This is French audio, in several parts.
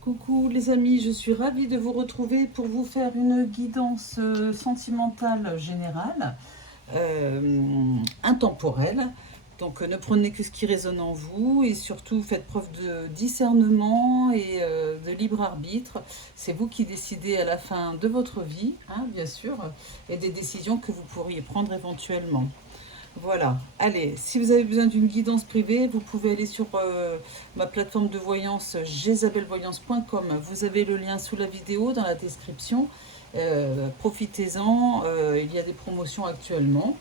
Coucou les amis, je suis ravie de vous retrouver pour vous faire une guidance sentimentale générale, intemporelle. Donc ne prenez que ce qui résonne en vous et surtout faites preuve de discernement et de libre arbitre. C'est vous qui décidez à la fin de votre vie, hein, bien sûr, et des décisions que vous pourriez prendre éventuellement. Voilà, allez, si vous avez besoin d'une guidance privée, vous pouvez aller sur ma plateforme de voyance jezabelvoyance.com. Vous avez le lien sous la vidéo dans la description. Profitez-en, il y a des promotions actuellement.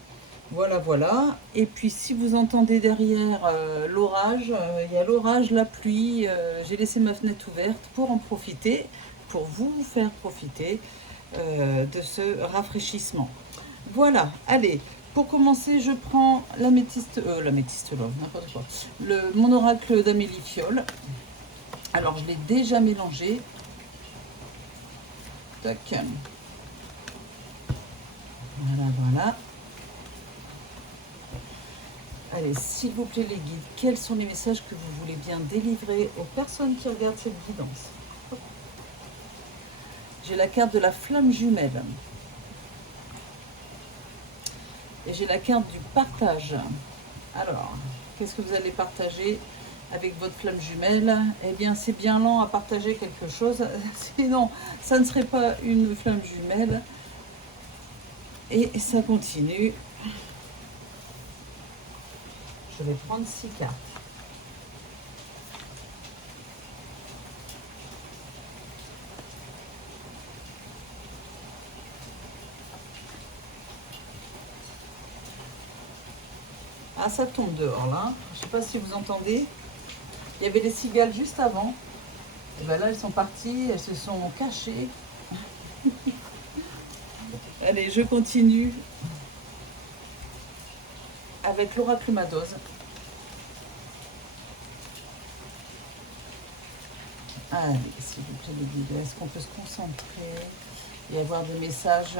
Voilà, voilà. Et puis si vous entendez derrière l'orage, il y a l'orage, la pluie. J'ai laissé ma fenêtre ouverte pour en profiter, pour vous faire profiter de ce rafraîchissement. Voilà, allez, pour commencer, je prends l'améthyste love, n'importe quoi, mon oracle d'Amélie Fiole. Alors, je l'ai déjà mélangé. Tac. Voilà, voilà. Allez, s'il vous plaît, les guides, quels sont les messages que vous voulez bien délivrer aux personnes qui regardent cette guidance? J'ai la carte de la flamme jumelle. Et j'ai la carte du partage. Alors, qu'est-ce que vous allez partager avec votre flamme jumelle? Eh bien, c'est bien lent à partager quelque chose. Sinon, ça ne serait pas une flamme jumelle. Et ça continue. Je vais prendre 6 cartes. Ah, ça tombe dehors, là. Je ne sais pas si vous entendez. Il y avait les cigales juste avant. Et bien là, elles sont parties. Elles se sont cachées. Allez, je continue avec l'oracle Madose. Allez, s'il vous plaît, les guides, est-ce qu'on peut se concentrer et avoir des messages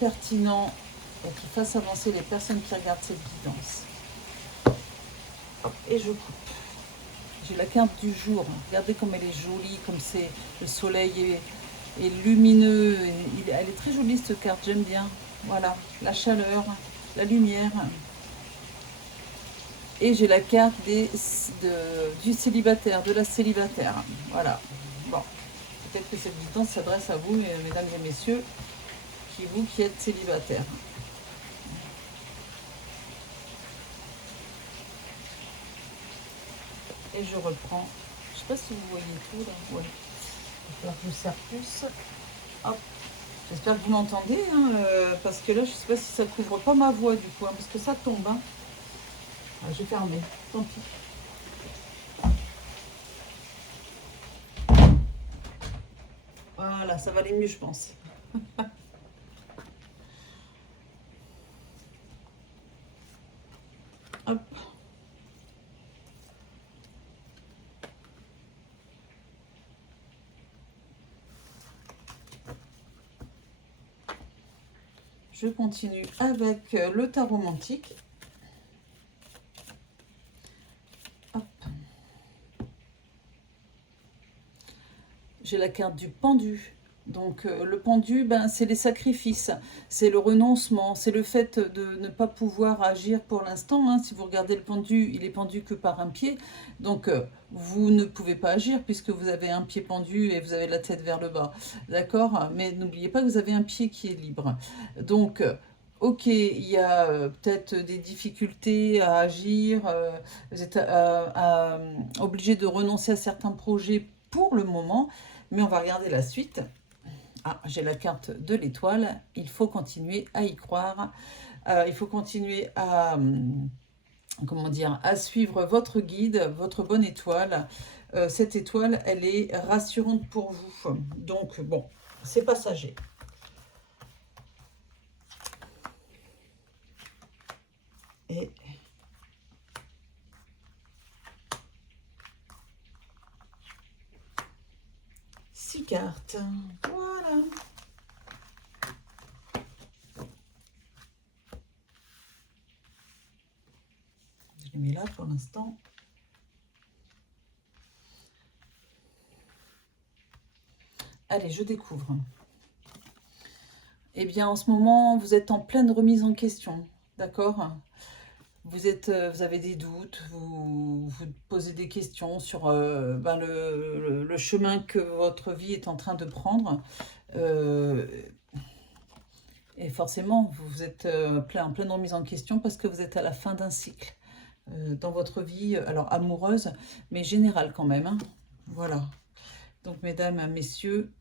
pertinents et qui fassent avancer les personnes qui regardent cette guidance? Et je coupe. J'ai la carte du jour. Regardez comme elle est jolie, comme c'est le soleil est lumineux. Elle est très jolie cette carte, j'aime bien. Voilà, la chaleur, la lumière. Et j'ai la carte du célibataire, de la célibataire. Voilà. Bon, peut-être que cette guidance s'adresse à vous, mesdames et messieurs, vous qui êtes célibataire. Et je reprends. Je ne sais pas si vous voyez tout là. Oui. J'espère que je serre plus. Hop. J'espère que vous m'entendez, hein, parce que là, je ne sais pas si ça couvre pas ma voix du coup, hein, parce que ça tombe. Hein. Ah, j'ai fermé. Tant pis. Voilà, ça va aller mieux, je pense. Hop. Je continue avec le tarot romantique. Hop. J'ai la carte du pendu. Donc le pendu, ben, c'est les sacrifices, c'est le renoncement, c'est le fait de ne pas pouvoir agir pour l'instant. Hein. Si vous regardez le pendu, il est pendu que par un pied. Donc vous ne pouvez pas agir puisque vous avez un pied pendu et vous avez la tête vers le bas. D'accord? Mais n'oubliez pas que vous avez un pied qui est libre. Donc ok, il y a peut-être des difficultés à agir, vous êtes obligé de renoncer à certains projets pour le moment, mais on va regarder la suite. Ah, j'ai la carte de l'étoile. Il faut continuer à y croire. Il faut continuer à, comment dire, à suivre votre guide, votre bonne étoile. Cette étoile, elle est rassurante pour vous. Donc, bon, c'est passager. Et 6 cartes. Voilà. Je les mets là pour l'instant. Allez, je découvre. Eh bien, en ce moment, vous êtes en pleine remise en question, d'accord? Vous avez des doutes, vous posez des questions sur ben, le chemin que votre vie est en train de prendre. Euh, et forcément, vous êtes en pleine remise en question parce que vous êtes à la fin d'un cycle dans votre vie, alors amoureuse, mais générale quand même, hein. Voilà. Donc, mesdames, messieurs,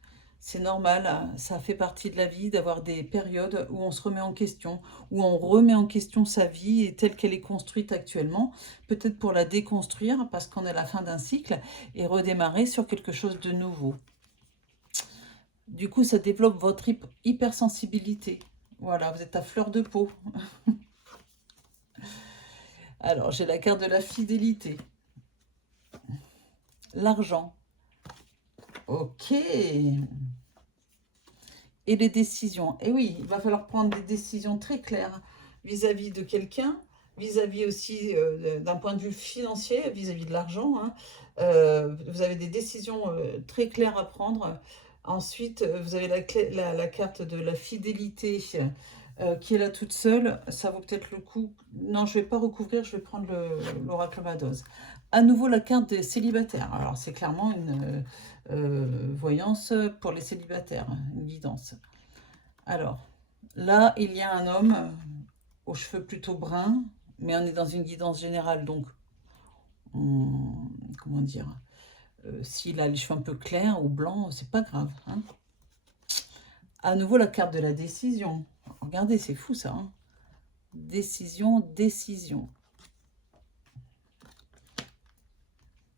c'est normal, hein, ça fait partie de la vie d'avoir des périodes où on se remet en question, où on remet en question sa vie et telle qu'elle est construite actuellement, peut-être pour la déconstruire parce qu'on est à la fin d'un cycle et redémarrer sur quelque chose de nouveau. Du coup, ça développe votre hypersensibilité. Voilà, vous êtes à fleur de peau. Alors, j'ai la carte de la fidélité. L'argent. Ok. Et les décisions. Et oui, il va falloir prendre des décisions très claires vis-à-vis de quelqu'un, vis-à-vis aussi d'un point de vue financier, vis-à-vis de l'argent, hein. Vous avez des décisions très claires à prendre. Ensuite, vous avez la carte de la fidélité qui est là toute seule. Ça vaut peut-être le coup. Non, je ne vais pas recouvrir, je vais prendre l'oracle Madoz. À nouveau, la carte des célibataires. Alors, c'est clairement une voyance pour les célibataires, hein, une guidance. Alors, là, il y a un homme aux cheveux plutôt bruns, mais on est dans une guidance générale, donc, comment dire, s'il a les cheveux un peu clairs ou blancs, c'est pas grave, hein. À nouveau, la carte de la décision. Regardez, c'est fou ça, hein. Décision, décision.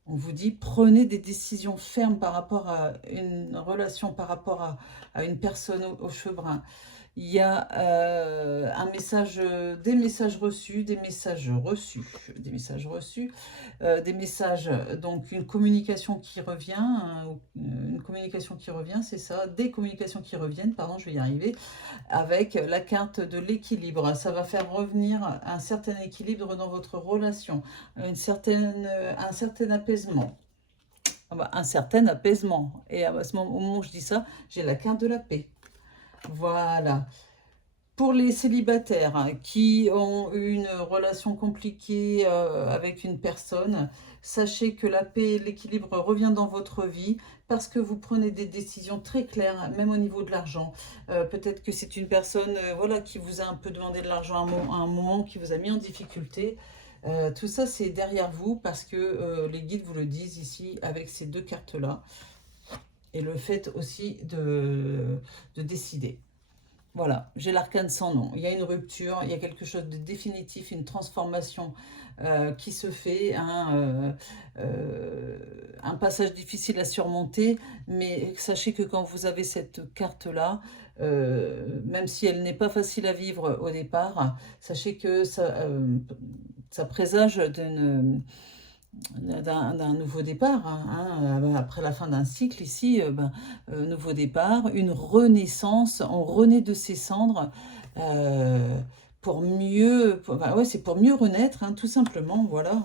On vous dit, prenez des décisions fermes par rapport à une relation, par rapport à une personne aux cheveux bruns. Il y a un message, des messages reçus, des messages reçus, des messages reçus, des messages, donc une communication qui revient, hein, une communication qui revient, c'est ça, des communications qui reviennent, pardon, je vais y arriver, avec la carte de l'équilibre. Ça va faire revenir un certain équilibre dans votre relation, un certain apaisement. Un certain apaisement. Et à ce moment, au moment où je dis ça, j'ai la carte de la paix. Voilà. Pour les célibataires hein, qui ont une relation compliquée avec une personne, sachez que la paix et l'équilibre revient dans votre vie parce que vous prenez des décisions très claires, même au niveau de l'argent. Peut-être que c'est une personne voilà, qui vous a un peu demandé de l'argent à un moment, qui vous a mis en difficulté. Tout ça, c'est derrière vous parce que les guides vous le disent ici avec ces deux cartes-là. Et le fait aussi de décider. Voilà, j'ai l'arcane sans nom. Il y a une rupture, il y a quelque chose de définitif, une transformation qui se fait, un passage difficile à surmonter, mais sachez que quand vous avez cette carte-là, même si elle n'est pas facile à vivre au départ, sachez que ça présage d'un nouveau départ, hein, après la fin d'un cycle ici, nouveau départ, une renaissance, on renaît de ses cendres pour mieux, ouais, c'est pour mieux renaître, hein, tout simplement, voilà.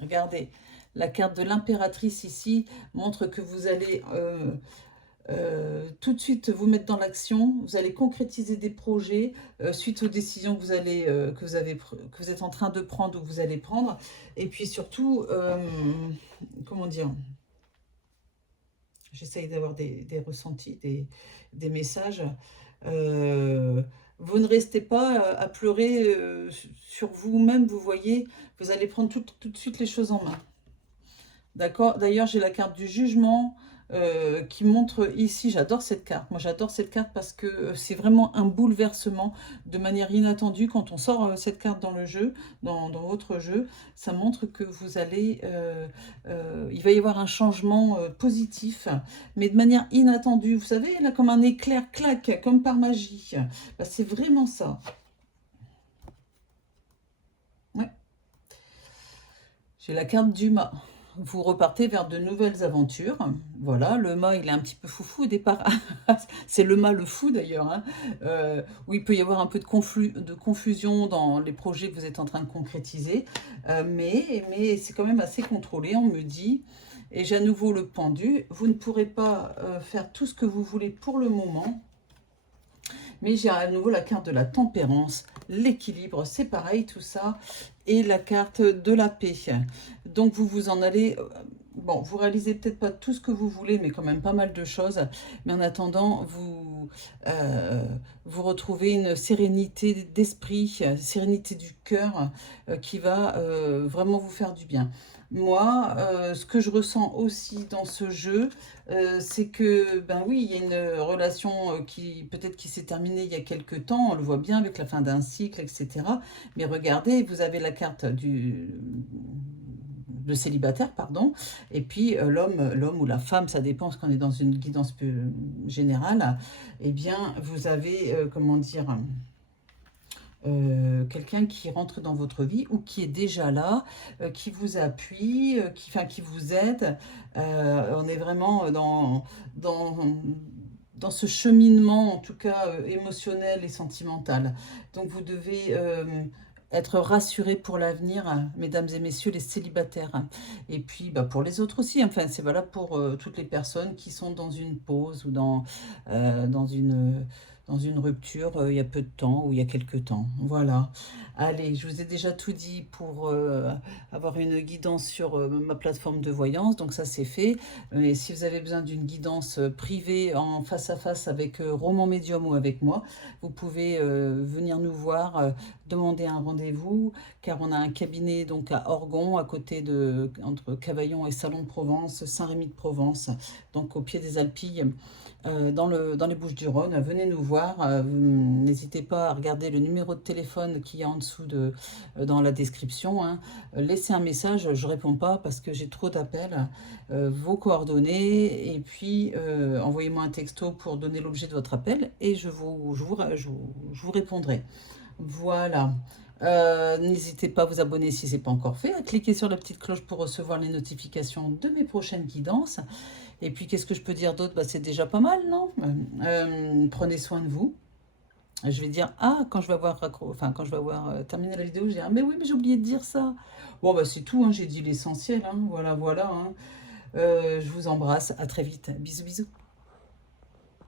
Regardez, la carte de l'impératrice ici montre que vous allez tout de suite vous mettre dans l'action, vous allez concrétiser des projets suite aux décisions que que vous êtes en train de prendre ou que vous allez prendre. Et puis surtout, comment dire, j'essaye d'avoir des ressentis, des messages. Vous ne restez pas à pleurer sur vous-même, vous voyez, vous allez prendre tout de suite les choses en main. D'accord. D'ailleurs, j'ai la carte du jugement qui montre ici, j'adore cette carte. Moi, j'adore cette carte parce que c'est vraiment un bouleversement de manière inattendue. Quand on sort cette carte dans le jeu, dans votre jeu, ça montre que vous allez... il va y avoir un changement positif, mais de manière inattendue. Vous savez, là, comme un éclair, clac, comme par magie. Bah, c'est vraiment ça. Ouais. J'ai la carte du mât. Vous repartez vers de nouvelles aventures. Voilà, le mât, il est un petit peu foufou au départ. C'est le mât le fou d'ailleurs, hein, où il peut y avoir un peu de confusion dans les projets que vous êtes en train de concrétiser. Mais c'est quand même assez contrôlé, on me dit. Et j'ai à nouveau le pendu. Vous ne pourrez pas faire tout ce que vous voulez pour le moment. Mais j'ai à nouveau la carte de la tempérance, l'équilibre, c'est pareil tout ça. Et la carte de la paix. Donc vous vous en allez... Bon, vous réalisez peut-être pas tout ce que vous voulez, mais quand même pas mal de choses. Mais en attendant, vous retrouvez une sérénité d'esprit, sérénité du cœur qui va vraiment vous faire du bien. Moi, ce que je ressens aussi dans ce jeu, c'est que, ben oui, il y a une relation qui peut-être qui s'est terminée il y a quelque temps, on le voit bien avec la fin d'un cycle, etc. Mais regardez, vous avez la carte le célibataire, pardon, et puis l'homme ou la femme, ça dépend, parce qu'on est dans une guidance plus générale, eh bien, vous avez, comment dire, quelqu'un qui rentre dans votre vie ou qui est déjà là, qui vous appuie, qui vous aide. On est vraiment dans ce cheminement, en tout cas émotionnel et sentimental. Donc vous devez être rassurés pour l'avenir, hein, mesdames et messieurs les célibataires. Hein. Et puis bah, pour les autres aussi, enfin c'est valable pour toutes les personnes qui sont dans une pause ou dans une rupture il y a peu de temps ou il y a quelques temps. Voilà. Allez, je vous ai déjà tout dit pour avoir une guidance sur ma plateforme de voyance, donc ça c'est fait. Et si vous avez besoin d'une guidance privée en face à face avec Roman Médium ou avec moi, vous pouvez venir nous voir, demander un rendez-vous, car on a un cabinet donc à Orgon, à côté entre Cavaillon et Salon de Provence, Saint-Rémy de Provence, donc au pied des Alpilles. Dans les Bouches-du-Rhône, venez nous voir. N'hésitez pas à regarder le numéro de téléphone qui est en dessous dans la description. Hein. Laissez un message, je ne réponds pas parce que j'ai trop d'appels. Vos coordonnées et puis envoyez-moi un texto pour donner l'objet de votre appel et je vous répondrai. Voilà. N'hésitez pas à vous abonner si ce n'est pas encore fait, à cliquer sur la petite cloche pour recevoir les notifications de mes prochaines guidances. Et puis, qu'est-ce que je peux dire d'autre? Bah, c'est déjà pas mal, non? Prenez soin de vous. Je vais dire, quand je vais avoir terminé la vidéo, je vais dire, mais oui, mais j'ai oublié de dire ça. Bon, bah, c'est tout, hein, j'ai dit l'essentiel, hein, voilà, voilà. Hein. Je vous embrasse, à très vite. Bisous, bisous.